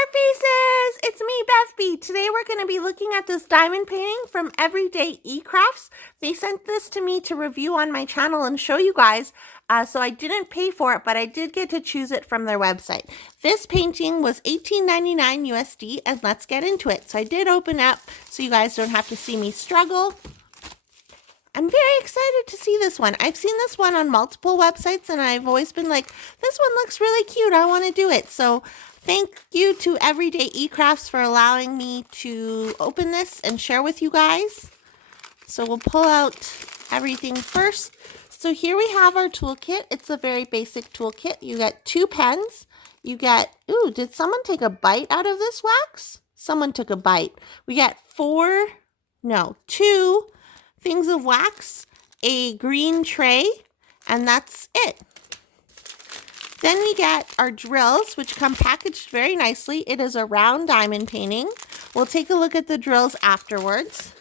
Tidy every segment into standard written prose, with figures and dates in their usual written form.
art faces! It's me, Beth B. Today we're going to be looking at this diamond painting from Everydayecrafts. They sent this to me to review on my channel and show you guys. So I didn't pay for it, but I did get to choose it from their website. This painting was $18.99 USD, and let's get into it. So I did open up so you guys don't have to see me struggle. I'm very excited to see this one. I've seen this one on multiple websites, and I've always been like, this one looks really cute. I want to do it. So thank you to Everydayecrafts for allowing me to open this and share with you guys. So we'll pull out everything first. So here we have our toolkit. It's a very basic toolkit. You get 2 pens. You get, ooh, did someone take a bite out of this wax? Someone took a bite. We got 2 things of wax, a green tray, and that's it. Then we get our drills, which come packaged very nicely. It is a round diamond painting. We'll take a look at the drills afterwards.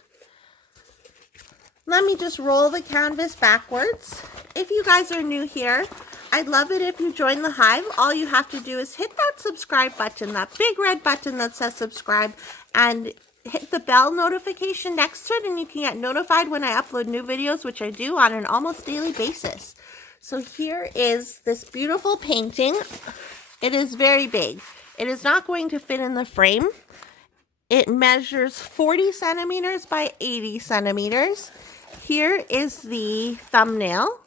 Let me just roll the canvas backwards. If you guys are new here, I'd love it if you join the hive. All you have to do is hit that subscribe button, that big red button that says subscribe, and hit the bell notification next to it, and you can get notified when I upload new videos, which I do on an almost daily basis. So here is this beautiful painting. It is very big. It is not going to fit in the frame. It measures 40 centimeters by 80 centimeters. Here is the thumbnail.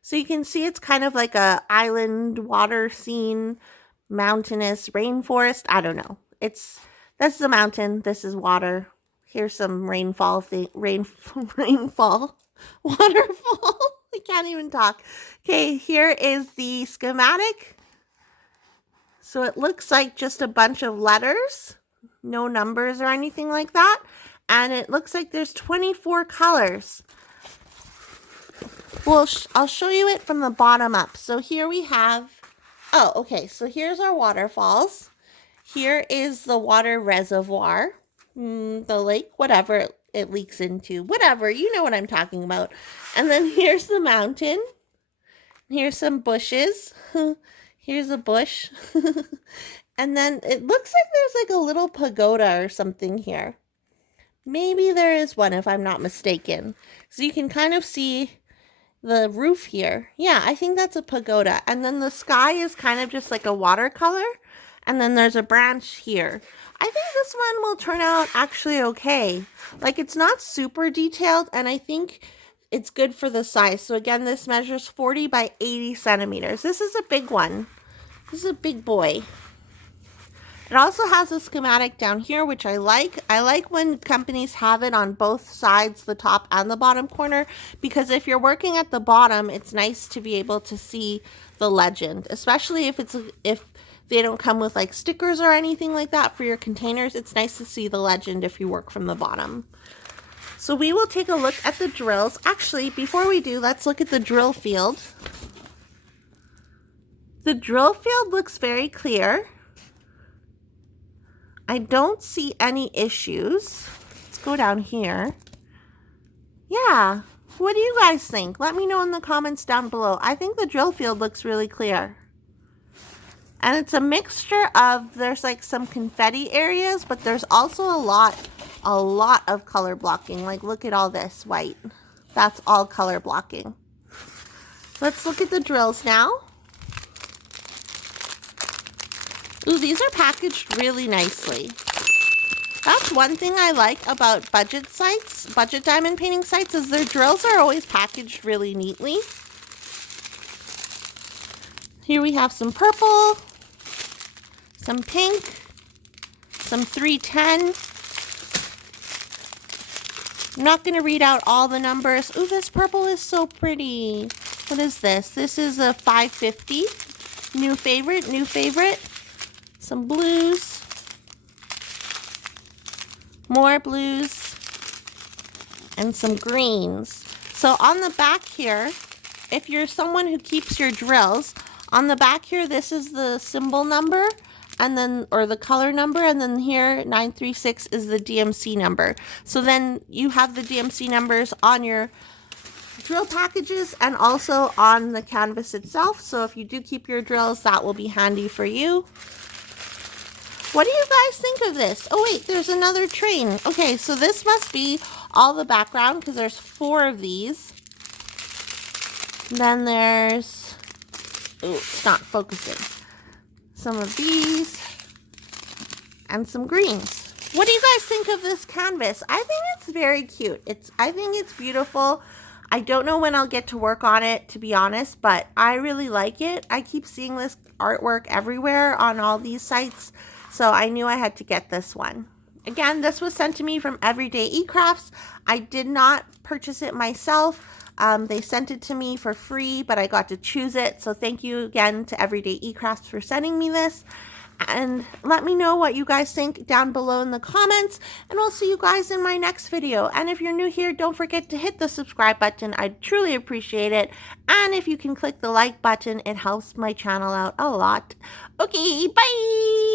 So you can see it's kind of like a island water scene, mountainous rainforest. I don't know. This is a mountain. This is water. Here's some rainfall, waterfall. I can't even talk. Okay, here is the schematic. So it looks like just a bunch of letters, no numbers or anything like that. And it looks like there's 24 colors. Well, I'll show you it from the bottom up. So here we have, oh, okay. So here's our waterfalls. Here is the water reservoir, the lake, whatever it leaks into, whatever, you know what I'm talking about. And then here's the mountain. Here's some bushes. Here's a bush. And then it looks like there's like a little pagoda or something here. Maybe there is one if I'm not mistaken. So you can kind of see the roof here. Yeah, I think that's a pagoda. And then the sky is kind of just like a watercolor. And then there's a branch here. I think this one will turn out actually okay. Like, it's not super detailed, and I think it's good for the size. So again, this measures 40 by 80 centimeters. This is a big one. This is a big boy. It also has a schematic down here, which I like. I like when companies have it on both sides, the top and the bottom corner, because if you're working at the bottom, it's nice to be able to see the legend, especially if they don't come with like stickers or anything like that for your containers. It's nice to see the legend if you work from the bottom. So we will take a look at the drills. Actually, before we do, let's look at the drill field. The drill field looks very clear. I don't see any issues. Let's go down here. Yeah, what do you guys think? Let me know in the comments down below. I think the drill field looks really clear. And it's a mixture of, there's like some confetti areas, but there's also a lot of color blocking. Like, look at all this white. That's all color blocking. Let's look at the drills now. Ooh, these are packaged really nicely. That's one thing I like about budget sites, budget diamond painting sites, is their drills are always packaged really neatly. Here we have some purple, some pink, some 310. I'm not going to read out all the numbers. Ooh, this purple is so pretty. What is this? This is a 550. New favorite. Some blues. More blues. And some greens. So on the back here, if you're someone who keeps your drills, on the back here, this is the symbol number, and then, or the color number, and then here 936 is the DMC number. So then you have the DMC numbers on your drill packages and also on the canvas itself. So if you do keep your drills, that will be handy for you. What do you guys think of this? Oh wait, there's another train. Okay, so this must be all the background because there's 4 of these. Then there's, oh, it's not focusing. Some of these and some greens. What do you guys think of this canvas? I think it's very cute. I think it's beautiful. I don't know when I'll get to work on it, to be honest, but I really like it. I keep seeing this artwork everywhere on all these sites, so I knew I had to get this one. Again, this was sent to me from Everydayecrafts. I did not purchase it myself. They sent it to me for free, but I got to choose it. So thank you again to Everydayecrafts for sending me this. And let me know what you guys think down below in the comments, and I'll see you guys in my next video. And if you're new here, don't forget to hit the subscribe button. I'd truly appreciate it. And if you can click the like button, it helps my channel out a lot. Okay, bye!